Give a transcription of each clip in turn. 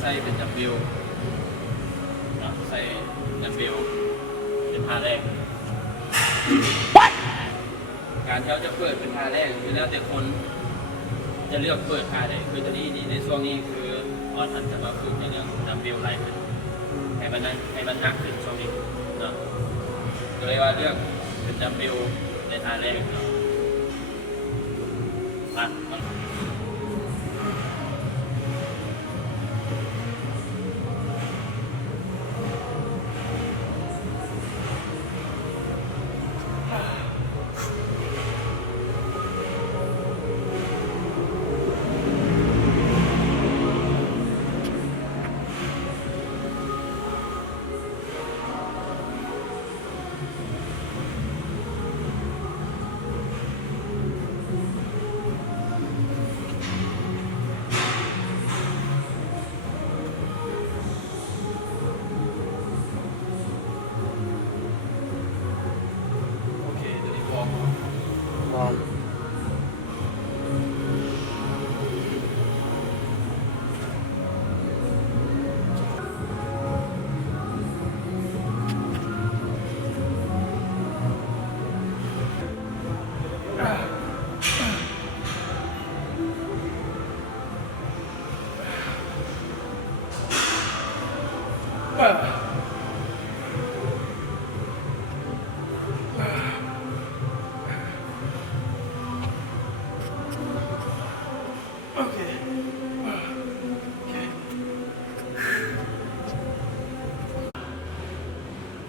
ใส่เป็นดัมเบลใส่ดัมเบลเป็นท่าแรกการที่เราจะเปิดเป็นท่าแรกคือแล้วแต่คนจะเลือกเปิดท่าใดคือตอนนี้ในช่วงนี้คือออนทันจะมาฝึกในเรื่องดัมเบลไล่ขึ้นให้มันนักขึ้นช่วงนี้เนาะก็เลยว่าเลือกเป็นดัมเบลในท่าแรกเนาะนอน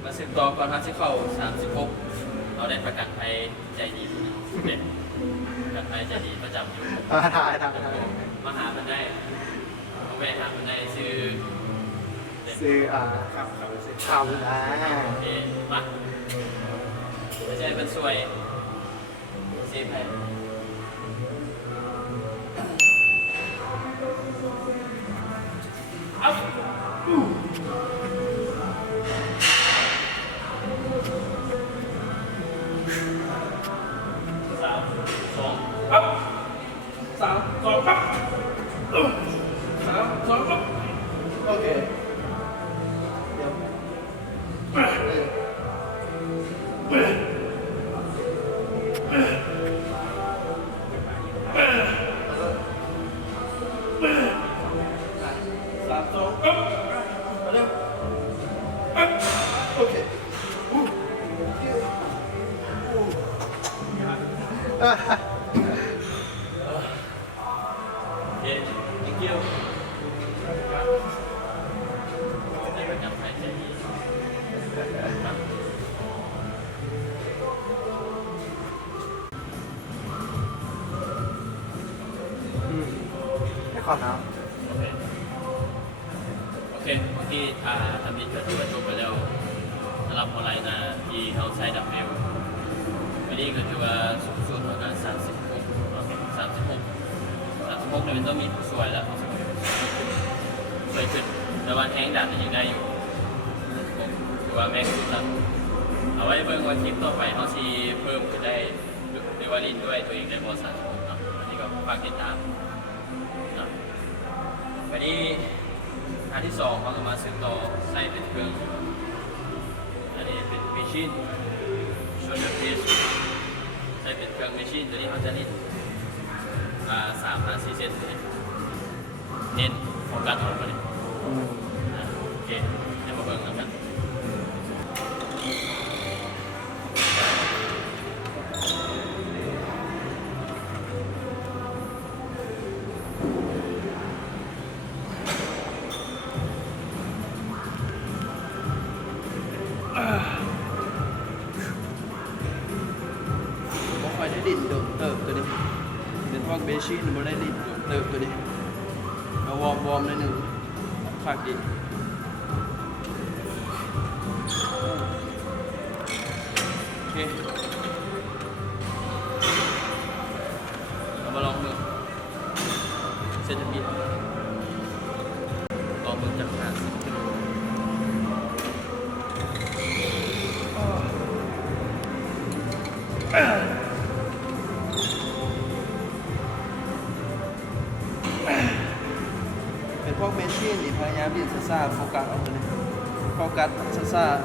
มาสึกต่อก่อนมาสิเข้า36เราได้ประกันภัยใจดีเป็นประกันภัยใจดีประจำอยู่ถ่ายมาหามันได้มาแวะหามันได้ซื้อครับซื้อคำโอเคมาไม่ใช่เป็นสวยเซฟให้โอเคเดี๋ยวโอเคเย็นอีกเดียวได้ประกันภัยใจดีให้ขอน้ โอเคเมื่อกี้ทำบิดก็ถือว่าจบไปแล้วสำหรับโมไลนาที่เขาใช้ดับเบลวันนี้ก็ถือว่าสูงสุดประมาณ36โอเค36เนี่ยมันต้องมีผู้ช่วยแล้วช่วยขึ้นแต่ว่าแท้งดันยังได้อยู่ถือว่าแม็กซ์สุดแล้วเอาไว้เบิ่งวันคลิปต่อไปเขาซีเพิ่มขึ้นได้ด้วยว่าลินด้วยตัวเองได้บอ36เนาะอันนี้ก็ฝากติดตามเนาะวันนี้อันที่2เขาก็มาซื้อต่อใส่เป็นเครื่องอันนี้เป็นเมชินชนเดอร์เพสใส่เป็นเครื่องเมชินตัวนี้เขาจะเน้น3-4 เซนเน้นโฟกัสออกมาเลยโอเคเดี๋ยวมาเบิ่งกันำค่อยได้ดินเติบตัวนี้เป็นพวกเบชินมันได้ดินเติบตัวนี้เอาวอร์มได้หนึ่งฝากดินโอเคเอามาลองดูเซนติเมตรลองเบิ่งจากขนาด10 กิโลเป็น พวกเมชีนนี่พยายามดินซ่าๆโฟกัสเอาตัวนี้โฟกัสซ่าๆ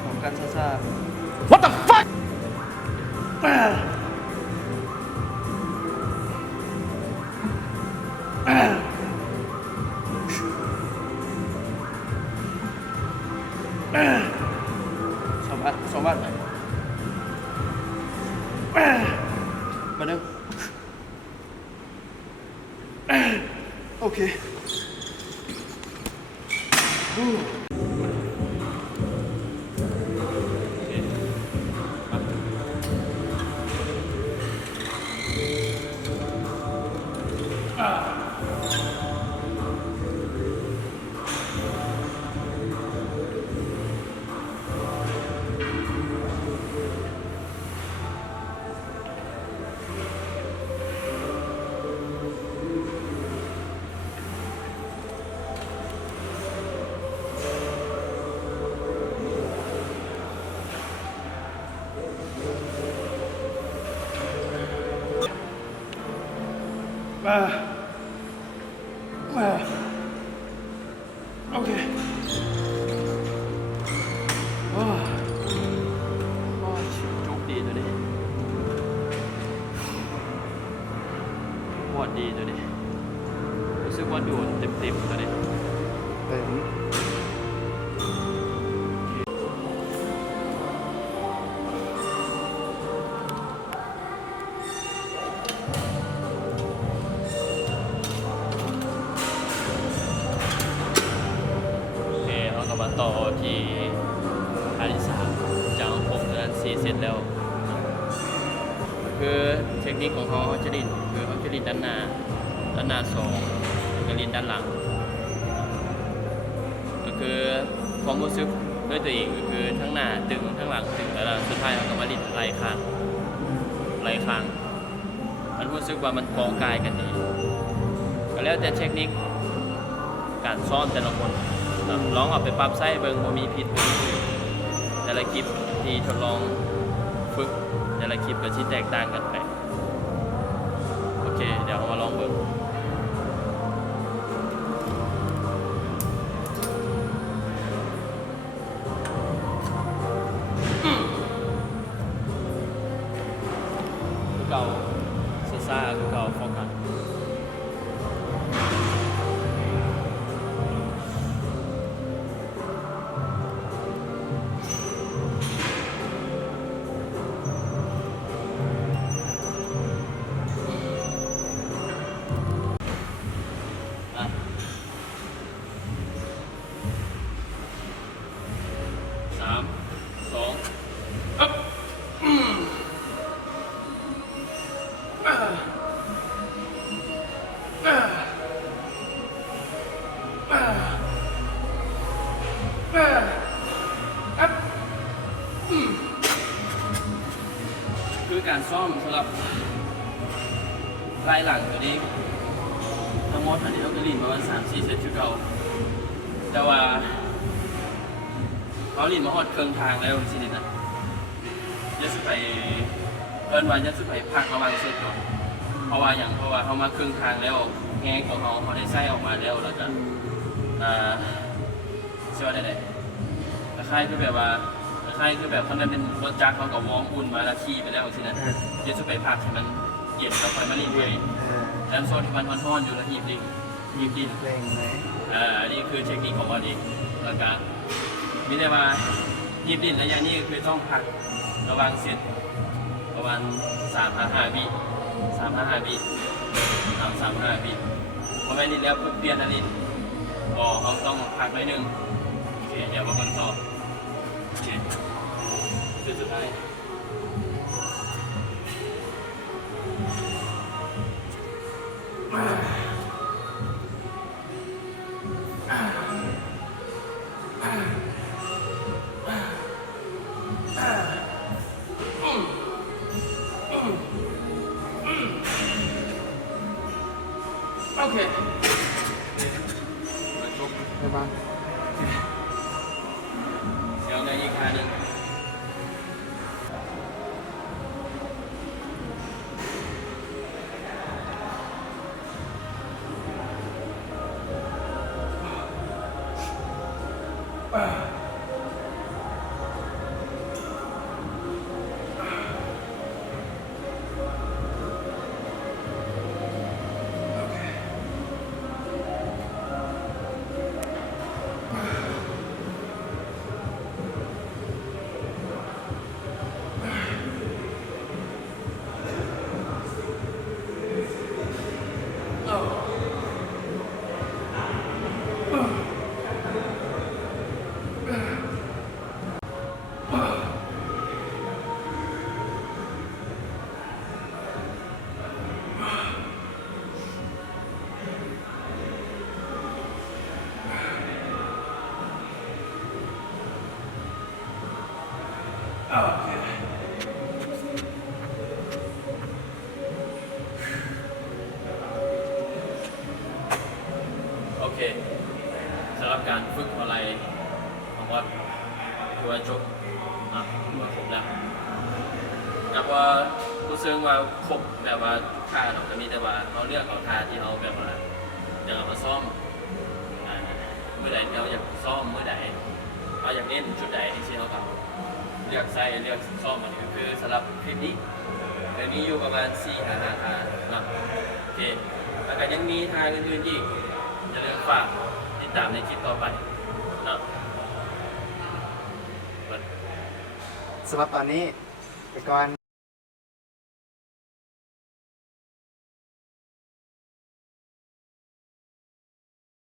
โฟกัสซ่าๆ What the fuck สองบาทมาหนึ่งโอเคโอเคจุกดีตัวนี้วอดดีตัวนี้รู้สึกว่าโดนเต็มๆตัวนี้เต็ม โอเคเราก็มาต่อที่อันที่สามจากของผมนั้น4เสร็จแล้ว คือเทคนิคของเขาจะลินคือเขาจะลินด้านหน้า2แล้วก็ลินด้านหลัง ก็คือความรู้สึกด้วยตัวเองก็คือทั้งหน้าตึงทั้งหลังตึงแล้วสุดท้ายเขาก็มาลินไหล่ข้างมันรู้สึกว่ามันกองกายกันดีก็แล้วแต่เทคนิคการซ้อมแต่ละคนลองเอาไปปรับใช้เบิ่งว่ามีผิดบ่มีถูกแต่ละคลิปที่ทดลองฝึกแต่ละคลิปก็สิแตกต่างกันไปโอเคเดี๋ยวเรามาลองเบิ่งเก่าซ่าคือเก่าโฟกัสคือการซ่อมสำหรับลายหลังตัวนี้ทั้งหมดอันนี้เราก็ลินประมาณ3-4 เซตคือเก่าแต่ว่าเขาลินมาฮอดเครื่องทางแล้วสินะจะสิไปเอิ้นว่าจะสิไปพักระหว่างเซตก่อนเพราะว่าเขามาครึ่งทางแล้วแฮงของเขาได้ใส่ออกมาแล้วแล้วก็เชื่อได้คล้ายๆคือแบบว่าคล้ายๆคือแบบทำนั้นเป็นรถจักรเขากับวอร์มอุ่นมาแล้วขี่ไปแล้วสินะจะสิไปพักให้มันเย็นแล้วค่อยมาลินด้วยแล้วโซนที่มันร้อนๆอยู่แล้วหีบดิน เพลงไหน อันนี้คือเทคนิคของวันนี้แล้วก็มีแต่ว่าหีบดินระยะนี้คือต้องพักระวังเสร็จประมาณ3-5 วิพอไม่ลินแล้วเปลี่ยนอันนี้ก็เขาต้องพักไว้หนึ่งโอเคเดี๋ยวมาคนต่อโอเคสุดท้ายโอเคมาชก ได้ปะ เดี๋ยวในอีกท่าหนึ่ง โอเคสำหรับการฝึกอะไรผมว่าถือว่าจบถือว่าครบแล้วนับว่ารู้สึกว่าครบแบบว่าทุกท่าเนาะจะมีแต่ว่าเราเลือกเอาท่าที่เราแบบว่าอยากเอามาซ่อมเมื่อใดเราอยากซ่อมเมื่อใดเราอยากเน้นจุดใดที่เราทำเลือกใส่เลือกซ่อมมันคือสำหรับคลิปนี้เดี๋ยวนี้อยู่ประมาณ4-5ท่าเนาะโอเคแล้วก็ยังมีท่าอื่นๆอีกอย่าลืมฝากติดตามในคลิปต่อไปเนาะ สำหรับตอนนี้ไปก่อน